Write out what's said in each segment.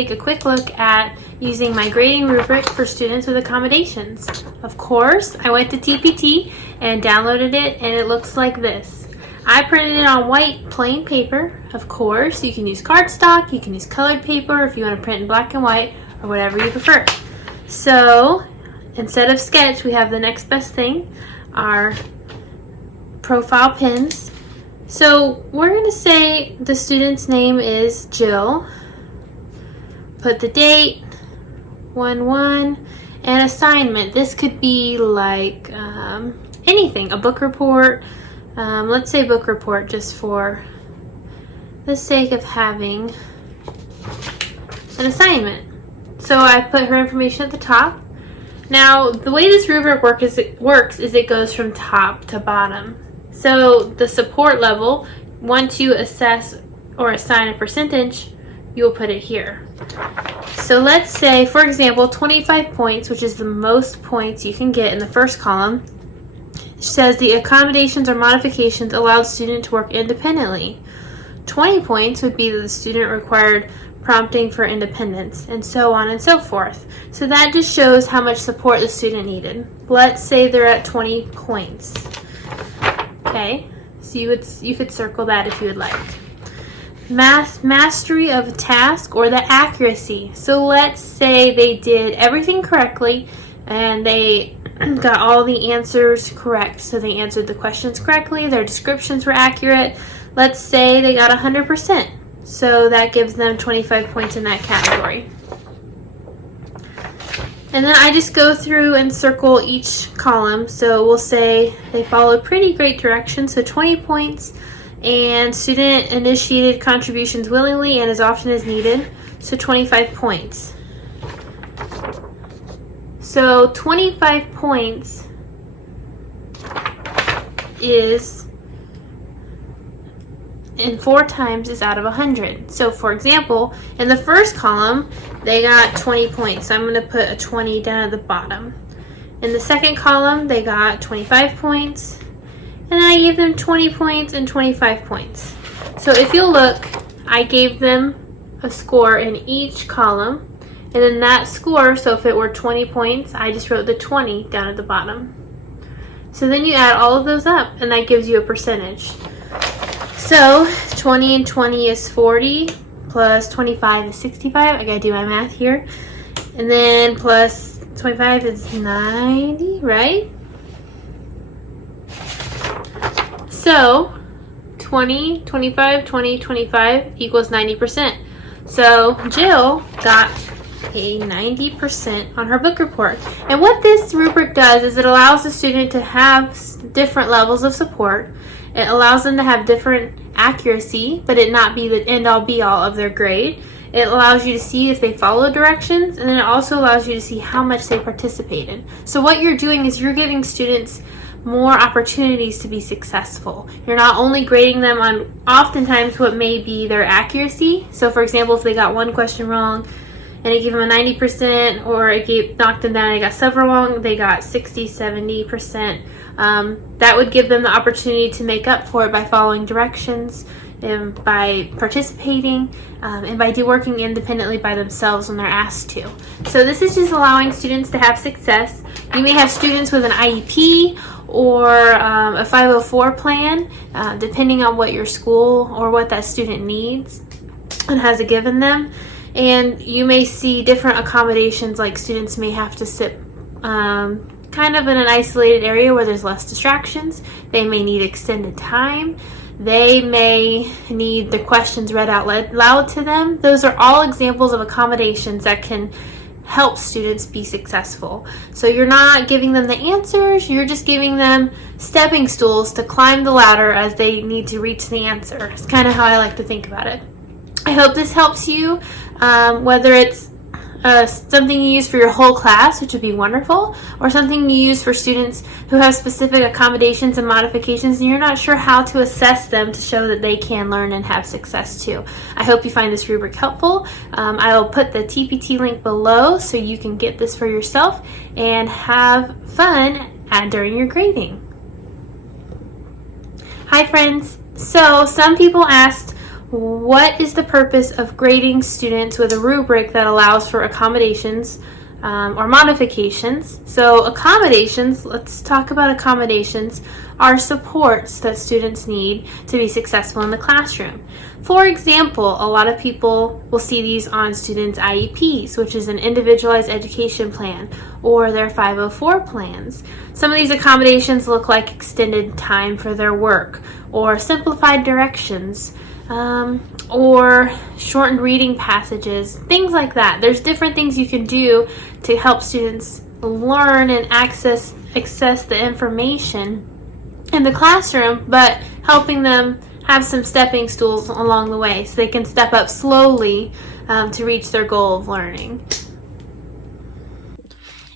take a quick look at using my grading rubric for students with accommodations. Of course, I went to TPT and downloaded it, and it looks like this. I printed it on white plain paper. Of course, you can use cardstock, you can use colored paper if you want to print in black and white, or whatever you prefer. So, instead of sketch, we have the next best thing, our profile pins. So we're going to say the student's name is Jill. Put the date, 1/1, and assignment. This could be like anything, a book report. Let's say book report just for the sake of having an assignment. So I put her information at the top. Now, the way this rubric works is it goes from top to bottom. So the support level, once you assess or assign a percentage, you'll put it here. So let's say, for example, 25 points, which is the most points you can get in the first column, says the accommodations or modifications allow the student to work independently. 20 points would be that the student required prompting for independence, and so on and so forth. So that just shows how much support the student needed. Let's say they're at 20 points. Okay, so you could circle that if you would like. Mastery of a task or the accuracy. So let's say they did everything correctly and they got all the answers correct. So they answered the questions correctly, their descriptions were accurate. Let's say they got 100%. So that gives them 25 points in that category. And then I just go through and circle each column. So we'll say they followed pretty great directions, so 20 points, and student initiated contributions willingly and as often as needed, so 25 points. So 25 points is, and 4 times is out of 100. So for example, in the first column, they got 20 points. So I'm going to put a 20 down at the bottom. In the second column, they got 25 points. And then I gave them 20 points and 25 points. So if you'll look, I gave them a score in each column. And then that score, so if it were 20 points, I just wrote the 20 down at the bottom. So then you add all of those up, and that gives you a percentage. So 20 and 20 is 40, plus 25 is 65. I gotta do my math here. And then plus 25 is 90, right? So 20, 25, 20, 25 equals 90%. So Jill got a 90% on her book report. And what this rubric does is it allows the student to have different levels of support. It allows them to have different accuracy, but it not be the end-all be-all of their grade. It allows you to see if they follow directions, and then it also allows you to see how much they participated. So what you're doing is you're giving students more opportunities to be successful. You're not only grading them on oftentimes what may be their accuracy. So for example, if they got one question wrong and it gave them a 90%, or it knocked them down and they got several wrong, they got 60, 70%. That would give them the opportunity to make up for it by following directions, and by participating, and by working independently by themselves when they're asked to. So this is just allowing students to have success. You may have students with an IEP or a 504 plan, depending on what your school or what that student needs and has given them. And you may see different accommodations, like students may have to sit kind of in an isolated area where there's less distractions. They may need extended time. They may need the questions read out loud to them. Those are all examples of accommodations that can help students be successful. So you're not giving them the answers, you're just giving them stepping stools to climb the ladder as they need to reach the answer. It's kind of how I like to think about it. I hope this helps you, whether it's something you use for your whole class, which would be wonderful, or something you use for students who have specific accommodations and modifications and you're not sure how to assess them to show that they can learn and have success too. I hope you find this rubric helpful. I will put the TPT link below so you can get this for yourself and have fun during your grading. Hi friends. So some people asked, what is the purpose of grading students with a rubric that allows for accommodations or modifications? So accommodations, let's talk about accommodations, are supports that students need to be successful in the classroom. For example, a lot of people will see these on students' IEPs, which is an individualized education plan, or their 504 plans. Some of these accommodations look like extended time for their work, or simplified directions, or shortened reading passages, things like that. There's different things you can do to help students learn and access the information in the classroom, but helping them have some stepping stools along the way so they can step up slowly to reach their goal of learning.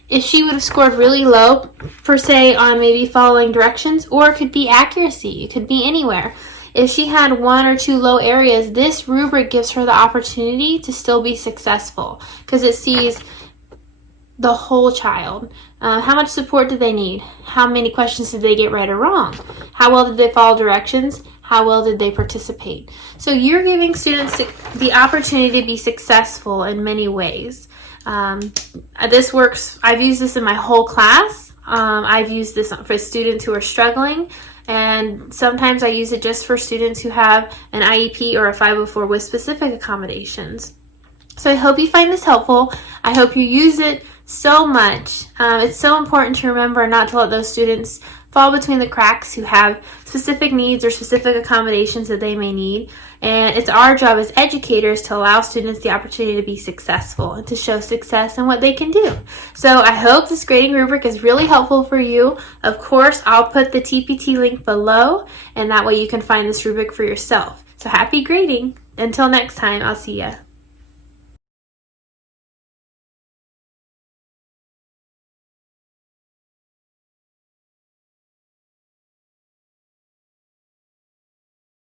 If she would have scored really low, per se, on maybe following directions, or it could be accuracy, it could be anywhere. If she had 1 or 2 low areas, this rubric gives her the opportunity to still be successful because it sees the whole child. How much support did they need? How many questions did they get right or wrong? How well did they follow directions? How well did they participate? So you're giving students the opportunity to be successful in many ways. This works. I've used this in my whole class. I've used this for students who are struggling, and sometimes I use it just for students who have an IEP or a 504 with specific accommodations. So I hope you find this helpful. I hope you use it so much. It's so important to remember not to let those students fall between the cracks who have specific needs or specific accommodations that they may need. And it's our job as educators to allow students the opportunity to be successful and to show success in what they can do. So I hope this grading rubric is really helpful for you. Of course, I'll put the TPT link below, and that way you can find this rubric for yourself. So happy grading. Until next time, I'll see ya.